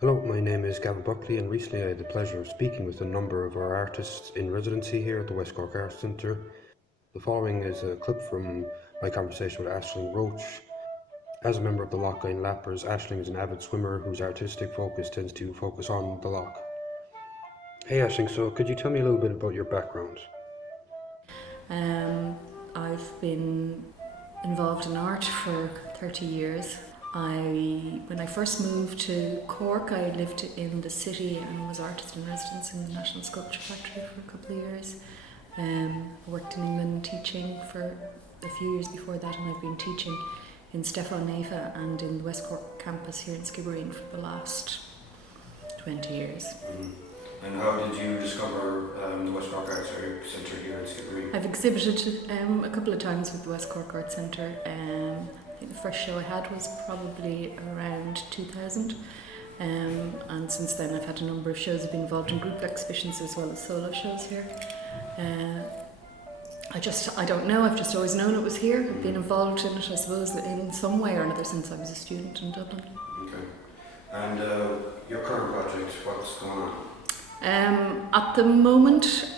Hello, my name is Gavin Buckley, and recently I had the pleasure of speaking with a number of our artists in residency here at the West Cork Arts Centre. The following is a clip from my conversation with Aisling Roach. As a member of the Lochline Lappers, Aisling is an avid swimmer whose artistic focus tends to focus on the loch. Hey Aisling, so could you tell me a little bit about your background? I've been involved in art for 30 years. When I first moved to Cork, I lived in the city and was artist in residence in the National Sculpture Factory for a couple of years. I worked in England teaching for a few years before that, and I've been teaching in Steffan Neva and in the West Cork campus here in Skibbereen for the last 20 years. And how did you discover the West Cork Arts Centre here in Skibbereen? I've exhibited a couple of times with the West Cork Arts Centre. I think the first show I had was probably around 2000, and since then I've had a number of shows. I've been involved in group exhibitions as well as solo shows here. I don't know, I've just always known it was here. I've been involved in it, I suppose, in some way or another since I was a student in Dublin. Okay. And your current project, what's going on? At the moment,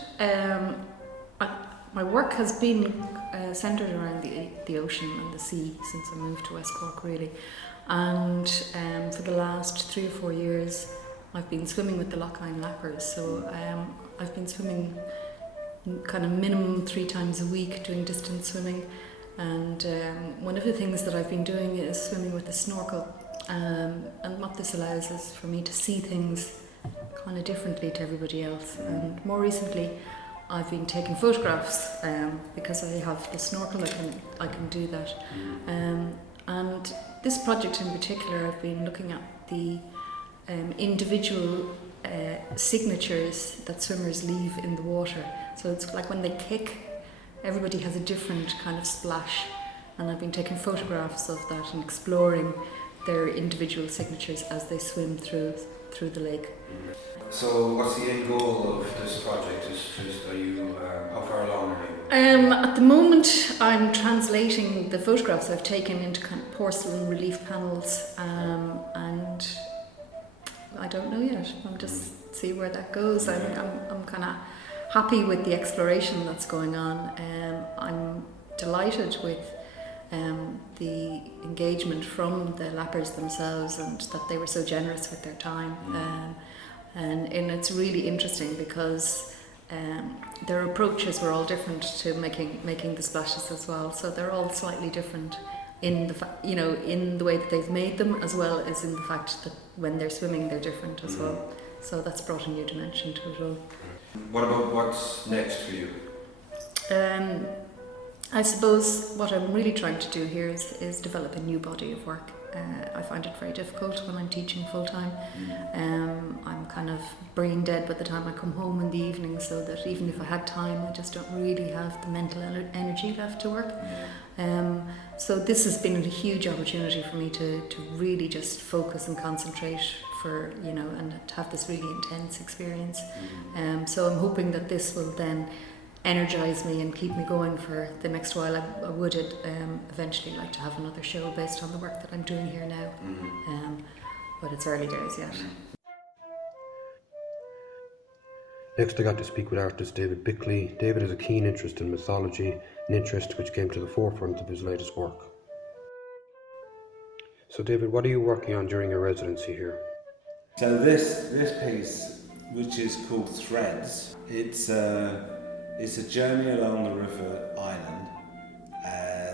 my work has been centred around the ocean and the sea since I moved to West Cork, really. And for the last 3 or 4 years, I've been swimming with the Lochline Lappers. So I've been swimming kind of minimum 3 times a week, doing distance swimming. And one of the things that I've been doing is swimming with a snorkel. And what this allows is for me to see things kind of differently to everybody else. And more recently, I've been taking photographs because I have the snorkel. I can do that. And this project in particular, I've been looking at the individual signatures that swimmers leave in the water. So it's like when they kick, everybody has a different kind of splash. And I've been taking photographs of that and exploring their individual signatures as they swim through the lake. So what's the end goal of this project? How far along are you? At the moment, I'm translating the photographs I've taken into kind of porcelain relief panels, and I don't know yet. I'll just see where that goes. I'm kind of happy with the exploration that's going on. I'm delighted with the engagement from the Lappers themselves, and that they were so generous with their time. And it's really interesting because their approaches were all different to making the splashes as well. So they're all slightly different in the way that they've made them, as well as in the fact that when they're swimming they're different as well. So that's brought a new dimension to it all. What about what's next for you? I suppose what I'm really trying to do here is develop a new body of work. I find it very difficult when I'm teaching full time. I'm kind of brain dead by the time I come home in the evening, so that even if I had time, I just don't really have the mental energy left to work. So this has been a huge opportunity for me to really just focus and concentrate and to have this really intense experience. So I'm hoping that this will then energise me and keep me going for the next while. I would eventually like to have another show based on the work that I'm doing here now, but it's early days yet. Next I got to speak with artist David Bickley. David has a keen interest in mythology, an interest which came to the forefront of his latest work. So David, what are you working on during your residency here? So this piece, which is called Threads, it's a journey along the River Uillinn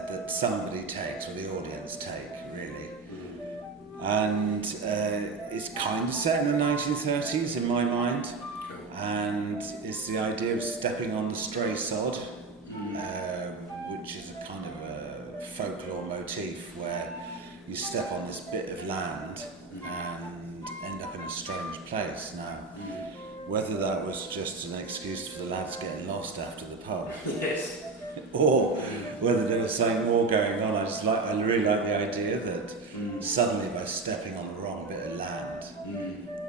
that somebody takes, or the audience take, really. And it's kind of set in the 1930s in my mind. And it's the idea of stepping on the stray sod, which is a kind of a folklore motif where you step on this bit of land and end up in a strange place. Now, whether that was just an excuse for the lads getting lost after the pub, Yes. or whether there was something more going on, I really like the idea that suddenly by stepping on the wrong bit of land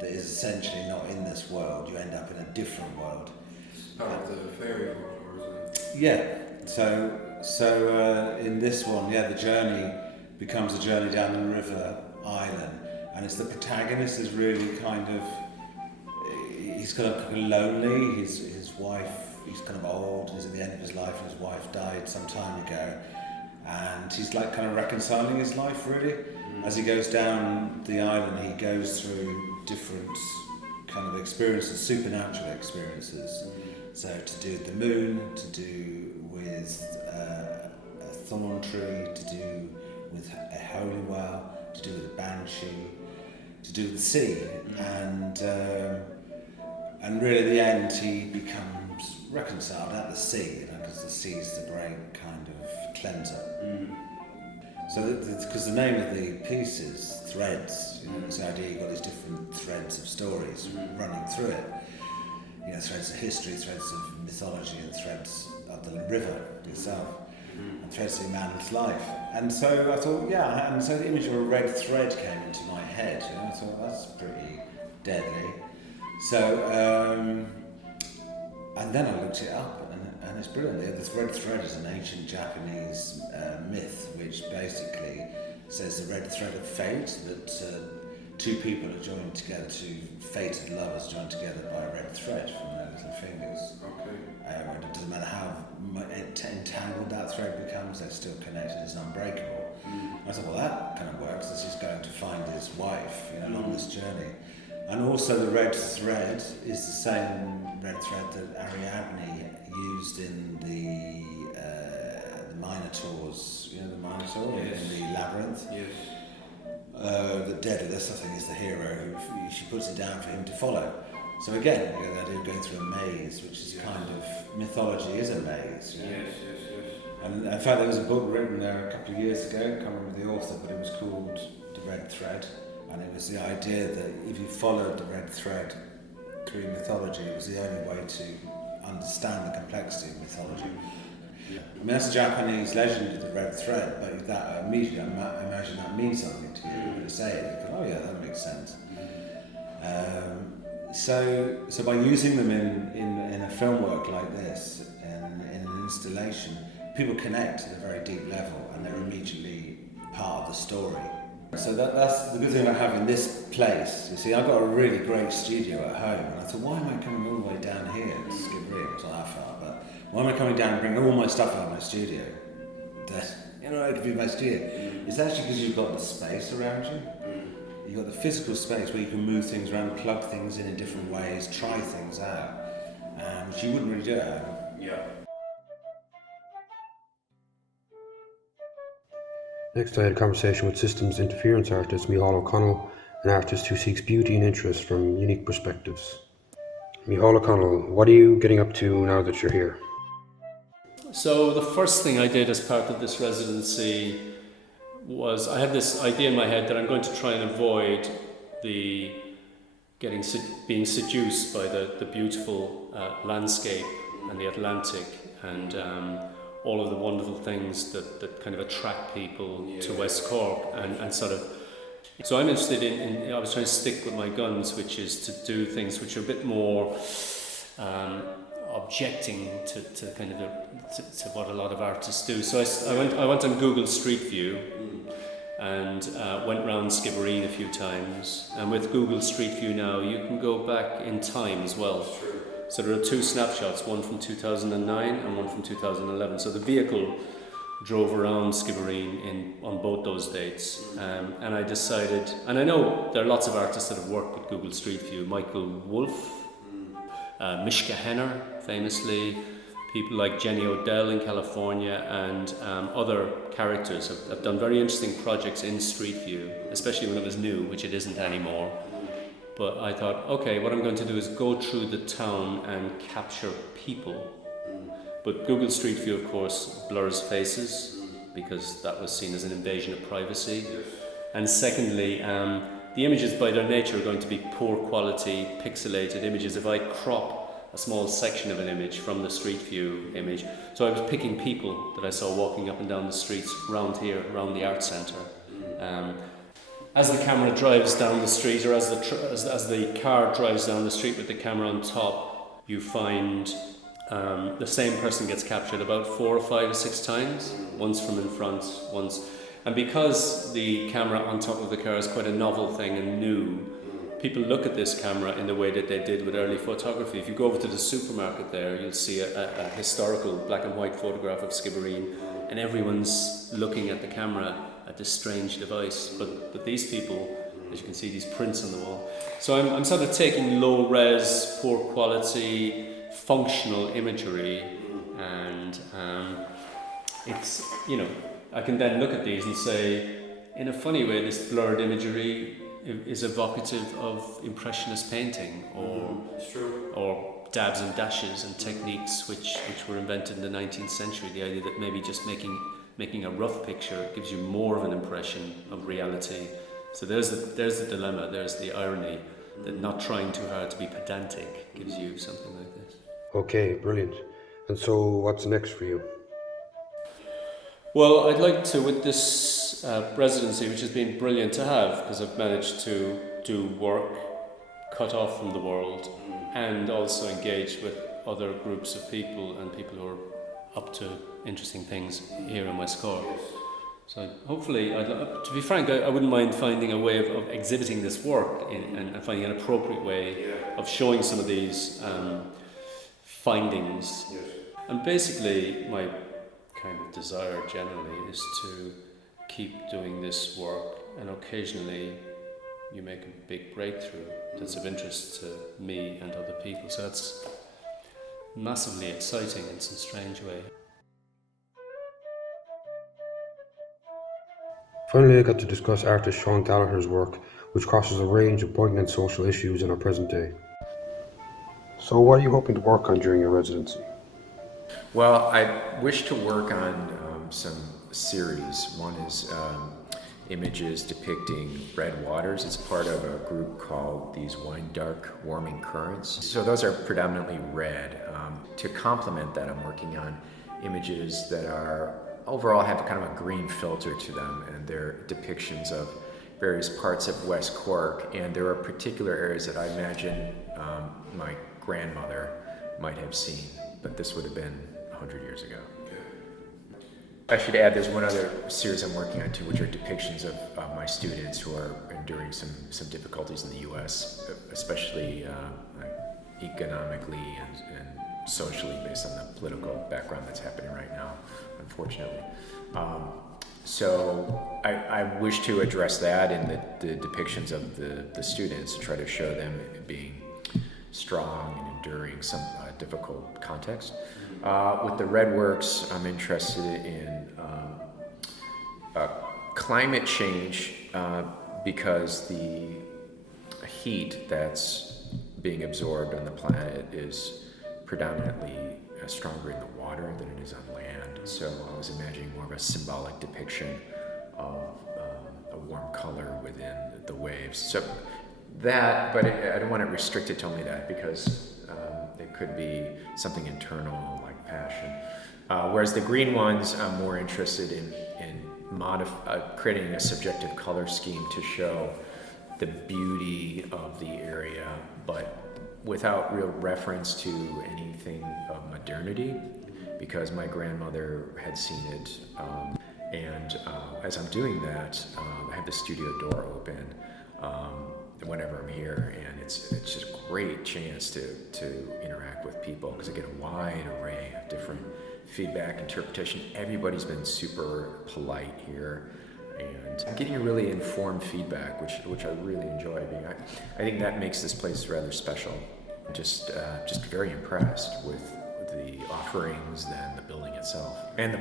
that is essentially not in this world, you end up in a different world. It's part of the fairy folklore, isn't it? Yeah. So in this one, the journey becomes a journey down the River Uillinn, and it's the protagonist is really kind of, he's kind of lonely. His wife, he's kind of old, he's at the end of his life, and his wife died some time ago, and he's like kind of reconciling his life really. As he goes down the island, he goes through different kind of experiences, supernatural experiences. So to do with the moon, to do with a thorn tree, to do with a holy well, to do with a banshee, to do with the sea, and really at the end he becomes reconciled at the sea, because the sea is the great kind of cleanser. So, because the name of the piece is Threads, it's the idea you've got these different threads of stories running through it. Threads of history, threads of mythology, and threads of the river itself, and threads of a man's life. And so I thought, and so the image of a red thread came into my head. I thought, that's pretty deadly. So, and then I looked it up, and it's brilliant. The red thread is an ancient Japanese myth, which basically says the red thread of fate, that two people are joined together, two fated lovers joined together by a red thread from their little fingers. And it doesn't matter how entangled that thread becomes, they're still connected, it's unbreakable. I thought, well, that kind of works, as he's going to find his wife along this journey. And also the red thread is the same red thread that Ariadne used in the Minotaurs, the Minotaur in the labyrinth. The Daedalus, I think, is the hero who she puts it down for him to follow. So again, the idea of going through a maze, which is kind of mythology, is a maze. And in fact, there was a book written a couple of years ago, I can't remember the author, but it was called The Red Thread, and it was the idea that if you followed the red thread through mythology, it was the only way to understand the complexity of mythology. I mean, that's a Japanese legend of the red thread, but that immediately, I imagine that means something to you. When you say it, you go, oh yeah, that makes sense. So by using them in a film work like this, in an installation, people connect at a very deep level, and they're immediately part of the story. So that's the good thing about having this place. You see, I've got a really great studio at home, and I thought, why am I coming all the way down here to Skibbereen? It's not that far, but why am I coming down and bringing all my stuff out of my studio? It could be my studio. It's actually because you've got the space around you. You've got the physical space where you can move things around, plug things in different ways, try things out, which you wouldn't really do at home. Next, I had a conversation with systems interference artist Micheál O'Connell, an artist who seeks beauty and interest from unique perspectives. Micheál O'Connell, what are you getting up to now that you're here? So the first thing I did as part of this residency was I had this idea in my head that I'm going to try and avoid being seduced by the beautiful landscape and the Atlantic and all of the wonderful things that kind of attract people to West Cork and sort of. So I'm interested in I was trying to stick with my guns, which is to do things which are a bit more objecting to kind of to what a lot of artists do. So I went on Google Street View and went round Skibbereen a few times. And with Google Street View now, you can go back in time as well. So there are two snapshots, one from 2009 and one from 2011. So the vehicle drove around Skibbereen on both those dates. And I decided, and I know there are lots of artists that have worked with Google Street View, Michael Wolff, Mishka Henner, famously, people like Jenny Odell in California, and other characters have done very interesting projects in Street View, especially when it was new, which it isn't anymore. But I thought, okay, what I'm going to do is go through the town and capture people. But Google Street View, of course, blurs faces, because that was seen as an invasion of privacy. And secondly, the images by their nature are going to be poor quality, pixelated images. If I crop a small section of an image from the Street View image, so I was picking people that I saw walking up and down the streets around here, around the Arts Centre. As the camera drives down the street, or as the car drives down the street with the camera on top, you find the same person gets captured about 4 or 5 or 6 times, once from in front, once. And because the camera on top of the car is quite a novel thing and new, people look at this camera in the way that they did with early photography. If you go over to the supermarket there, you'll see a historical black and white photograph of Skibbereen, and everyone's looking at the camera at this strange device. But these people, as you can see, these prints on the wall. So I'm sort of taking low res, poor quality, functional imagery, and it's, you know, I can then look at these and say, in a funny way, this blurred imagery is evocative of Impressionist painting, or dabs and dashes and techniques which were invented in the 19th century. The idea that maybe just making a rough picture gives you more of an impression of reality. So there's the dilemma, there's the irony, that not trying too hard to be pedantic gives you something like this. Okay, brilliant. And so what's next for you? Well, I'd like to, with this residency, which has been brilliant to have, because I've managed to do work cut off from the world and also engage with other groups of people and people who are up to interesting things here in West Cork. So hopefully, to be frank, I wouldn't mind finding a way of exhibiting this work and finding an appropriate way of showing some of these findings. And basically, my kind of desire generally is to keep doing this work, and occasionally you make a big breakthrough that's of interest to me and other people. So that's massively exciting in some strange way. Finally, I got to discuss artist Sean Gallagher's work, which crosses a range of poignant social issues in our present day. So what are you hoping to work on during your residency? Well, I wish to work on some series. One is images depicting red waters. It's part of a group called these Wine Dark Warming Currents. So those are predominantly red. To complement that, I'm working on images that are overall have kind of a green filter to them, and they're depictions of various parts of West Cork, and there are particular areas that I imagine my grandmother might have seen, but this would have been 100 years ago. I should add there's one other series I'm working on too, which are depictions of my students who are enduring some difficulties in the U.S., especially economically and socially, based on the political background that's happening right now, unfortunately. So I wish to address that in the depictions of the students, try to show them being strong and enduring some difficult context. With the red works, I'm interested in climate change because the heat that's being absorbed on the planet is predominantly stronger in the water than it is on land. So I was imagining more of a symbolic depiction of a warm color within the waves. So that, but I don't want to restrict it to only that, because it could be something internal like passion. Whereas the green ones, I'm more interested in creating a subjective color scheme to show the beauty of the area, but without real reference to anything of modernity, because my grandmother had seen it. And as I'm doing that, I have the studio door open whenever I'm here, and it's just a great chance to interact with people, because I get a wide array of different feedback, interpretation. Everybody's been super polite here, and I'm getting a really informed feedback, which I really enjoy. I think that makes this place rather special. I'm just very impressed with the offerings and the building itself, and the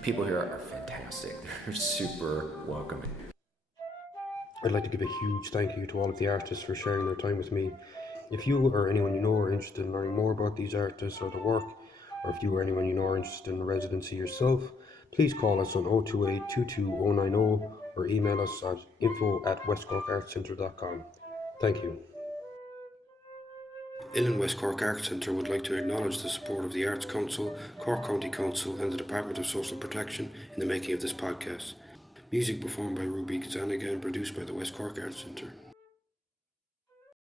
people here are fantastic. They're super welcoming. I'd like to give a huge thank you to all of the artists for sharing their time with me. If you or anyone you know are interested in learning more about these artists or the work, or if you or anyone you know are interested in residency yourself, please call us on 028 22090 or email us at info@westcorkartscentre.com. Thank you. Uillinn West Cork Arts Centre would like to acknowledge the support of the Arts Council, Cork County Council and the Department of Social Protection in the making of this podcast. Music performed by Ruby Kazaniga and produced by the West Cork Arts Centre.